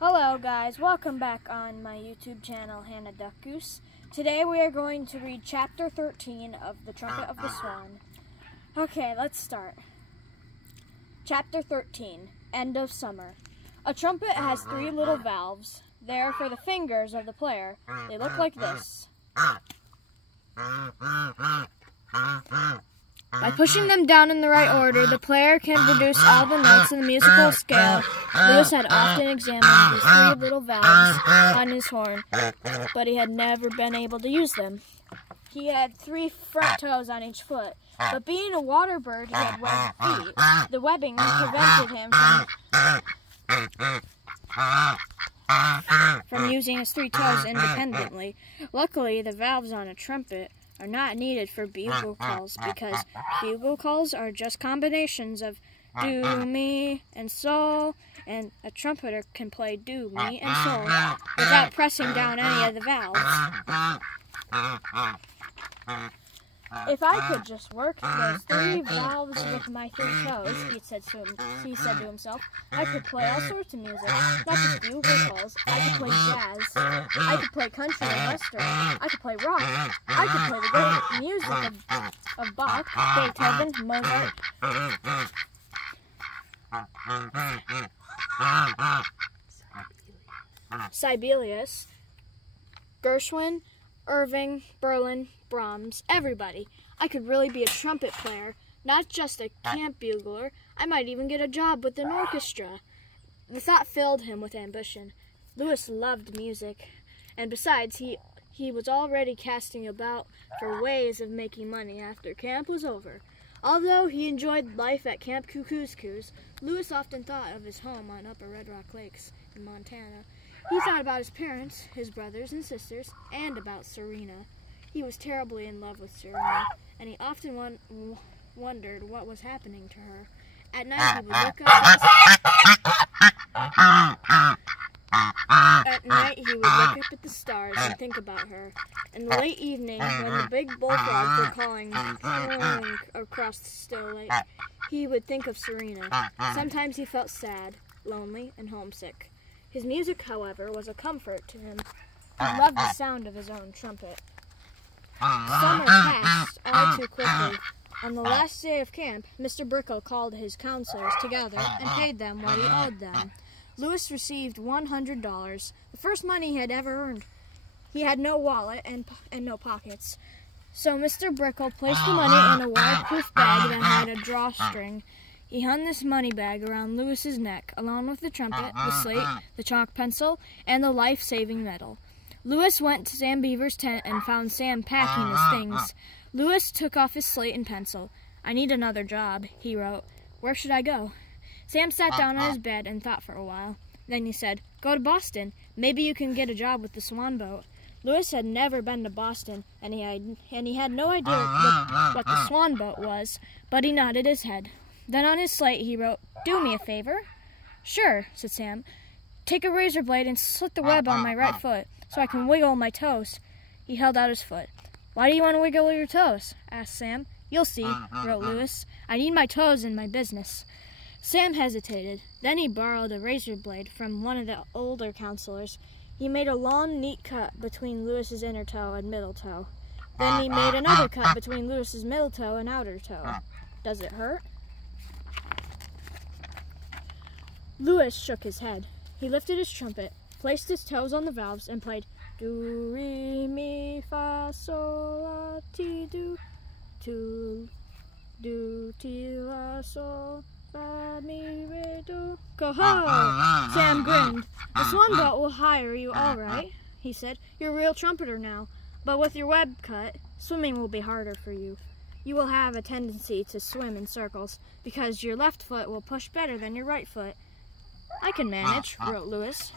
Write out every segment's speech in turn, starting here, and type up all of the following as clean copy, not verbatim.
Hello guys, welcome back on my YouTube channel, Hannah Duck Goose. Today we are going to read chapter 13 of the Trumpet of the Swan. Okay, let's start. Chapter 13, End of Summer. A trumpet has 3 little valves. They are for the fingers of the player. They look like this. By pushing them down in the right order, the player can produce all the notes in the musical scale. Lewis had often examined his 3 little valves on his horn, but he had never been able to use them. He had 3 front toes on each foot, but being a water bird, he had webbed feet. The webbing prevented him from using his 3 toes independently. Luckily, the valves on a trumpet are not needed for bugle calls, because bugle calls are just combinations of do, mi, and sol, and a trumpeter can play do, mi, and sol without pressing down any of the valves. If I could just work those 3 valves with my 3 toes, he said to himself, I could play all sorts of music, not just bugle calls. I could play jazz, I could play country and western, I could play rock, I could play the great music of Bach, Beethoven, Mozart, Sibelius, Gershwin, Irving, Berlin, Brahms, everybody. I could really be a trumpet player, not just a camp bugler. I might even get a job with an orchestra. The thought filled him with ambition. Lewis loved music, and besides, he was already casting about for ways of making money after camp was over. Although he enjoyed life at Camp Kookooskoos, Lewis often thought of his home on Upper Red Rock Lakes in Montana. He thought about his parents, his brothers and sisters, and about Serena. He was terribly in love with Serena, and he often wondered what was happening to her. At night he would look up at the stars and think about her. In the late evening, when the big bullfrogs were calling across the still lake, he would think of Serena. Sometimes he felt sad, lonely, and homesick. His music, however, was a comfort to him. He loved the sound of his own trumpet. Summer passed all too quickly. On the last day of camp, Mr. Brickle called his counselors together and paid them what he owed them. Lewis received $100, the first money he had ever earned. He had no wallet and no pockets. So Mr. Brickle placed the money in a waterproof bag that had a drawstring. He hung this money bag around Lewis's neck, along with the trumpet, the slate, the chalk pencil, and the life-saving medal. Lewis went to Sam Beaver's tent and found Sam packing his things. Lewis took off his slate and pencil. I need another job, he wrote. Where should I go? Sam sat down on his bed and thought for a while. Then he said, go to Boston. Maybe you can get a job with the Swan boat. Lewis had never been to Boston, and he had no idea what the Swan boat was, but he nodded his head. Then on his slate he wrote, do me a favor? Sure, said Sam. Take a razor blade and slit the web on my right foot, so I can wiggle my toes. He held out his foot. Why do you want to wiggle your toes? Asked Sam. You'll see, wrote Lewis. I need my toes in my business. Sam hesitated. Then he borrowed a razor blade from one of the older counselors. He made a long, neat cut between Lewis's inner toe and middle toe. Then he made another cut between Lewis's middle toe and outer toe. Does it hurt? Lewis shook his head. He lifted his trumpet, placed his toes on the valves, and played do, re, mi, fa, sol, la, ti, do, ti, la, sol, fa, mi, re, do. Go ho! Sam grinned. The Swan boat will hire you all right, he said. You're a real trumpeter now, but with your web cut, swimming will be harder for you. You will have a tendency to swim in circles, because your left foot will push better than your right foot. I can manage, wrote Lewis.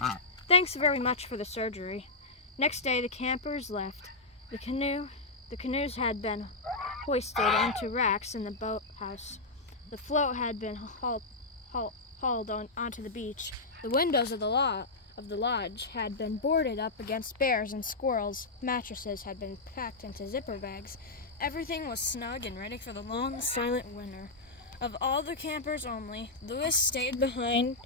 Thanks very much for the surgery. Next day the campers left. The canoes had been hoisted onto racks in the boathouse. The float had been hauled onto the beach. The windows of the lodge had been boarded up against bears and squirrels. Mattresses had been packed into zipper bags. Everything was snug and ready for the long, silent winter. Of all the campers only, Lewis stayed behind.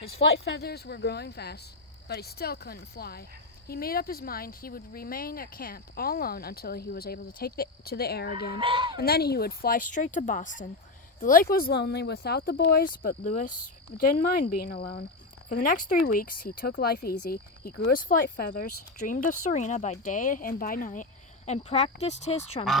His flight feathers were growing fast. but he still couldn't fly. He made up his mind he would remain at camp all alone until he was able to take to the air again, and then he would fly straight to Boston. The lake was lonely without the boys, but Louis didn't mind being alone. For the next 3 weeks, he took life easy. He grew his flight feathers, dreamed of Serena by day and by night, and practiced his trumpet.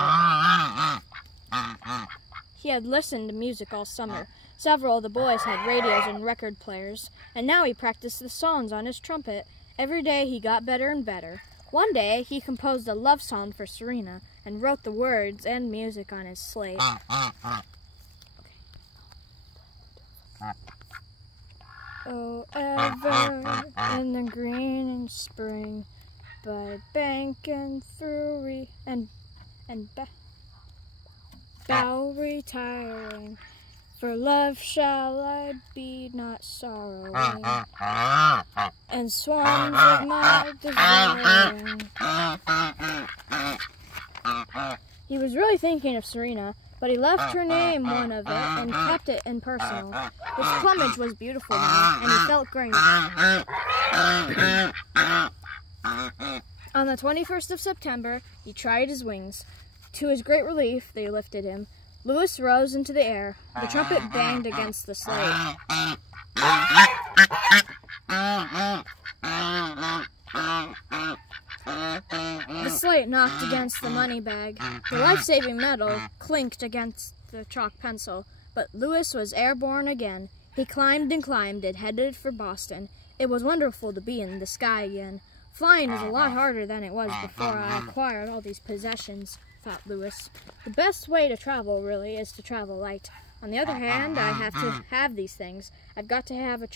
He had listened to music all summer. Several of the boys had radios and record players, and now he practiced the songs on his trumpet. Every day he got better and better. One day he composed a love song for Serena and wrote the words and music on his slate. Oh, ever in the green and spring, by bank and through bow retiring, for love shall I be, not sorrowing, and swans of my desiring. He was really thinking of Serena, but he left her name one of it and kept it impersonal. His plumage was beautiful now, and he felt great. On the 21st of September, he tried his wings. To his great relief, they lifted him. Louis rose into the air. The trumpet banged against the slate. The slate knocked against the money bag. The life-saving metal clinked against the chalk pencil. But Louis was airborne again. He climbed and climbed and headed for Boston. It was wonderful to be in the sky again. Flying is a lot harder than it was before I acquired all these possessions, thought Louis. The best way to travel, really, is to travel light. On the other hand, I have to have these things. I've got to have the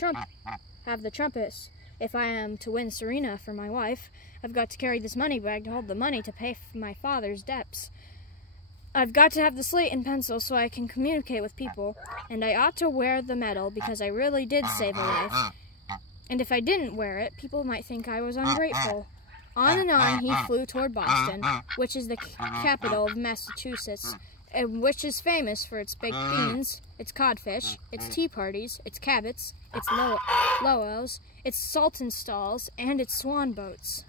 trumpets. If I am to win Serena for my wife, I've got to carry this money bag to hold the money to pay for my father's debts. I've got to have the slate and pencil so I can communicate with people, and I ought to wear the medal because I really did save a life. And if I didn't wear it, people might think I was ungrateful. On and on he flew toward Boston, which is the capital of Massachusetts, and which is famous for its baked beans, its codfish, its tea parties, its cabots, its lowells, its Sultan stalls, and its swan boats.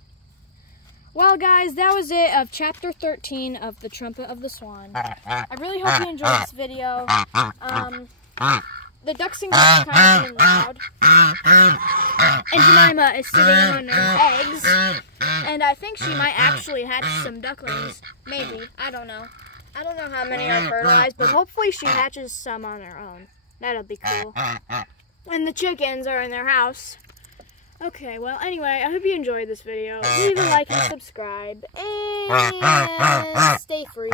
Well, guys, that was it of Chapter 13 of The Trumpet of the Swan. I really hope you enjoyed this video. The ducks and geese are kind of being loud. And Jemima is sitting on her eggs. And I think she might actually hatch some ducklings. Maybe. I don't know. I don't know how many are fertilized, but hopefully she hatches some on her own. That'll be cool. And the chickens are in their house. Okay, well, anyway, I hope you enjoyed this video. Leave a like and subscribe. And stay free.